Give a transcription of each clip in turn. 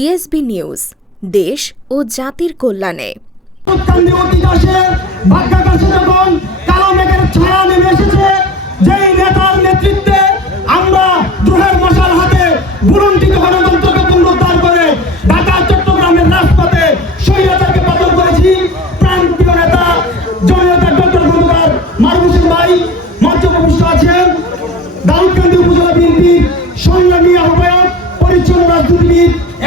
TSB news দেশ ও জাতির কল্যাণে।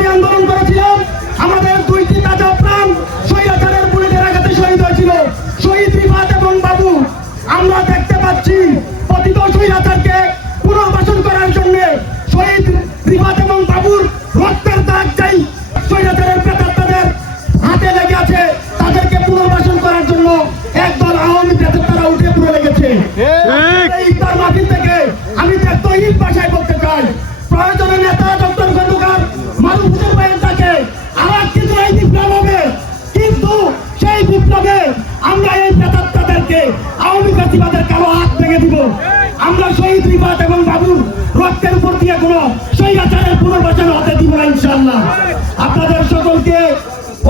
আন্দোলন করেছিলাম আওয়ামী প্রেসিবাদের কালো হাত ভেঙে দিব। আমরা শহীদ রিফাত এবং বাবুর রক্তের উপর দিয়ে কোনো স্বৈরাচারের পুনর্বাসন হতে দিব না ইনশাল্লাহ আপনাদের সকলকে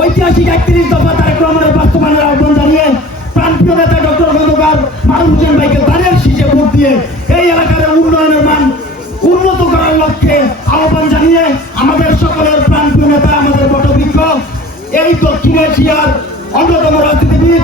ঐতিহাসিক একত্রিশ দফা তারেক রহমানের বাস্তবায়নের আহ্বান জানিয়ে প্রান্তীয় নেতা ডক্টর খন্দকার মারুফ হোসেন ভাইকে দানের শীষে ভোট দিয়ে এই এলাকার উন্নয়নের মান উন্নত করার লক্ষ্যে আহ্বান জানিয়ে আমাদের সকলের প্রান্তীয় নেতা, আমাদের বটবৃক্ষ, এই দক্ষিণ এশিয়ার অন্যতম রাজনীতিবিদ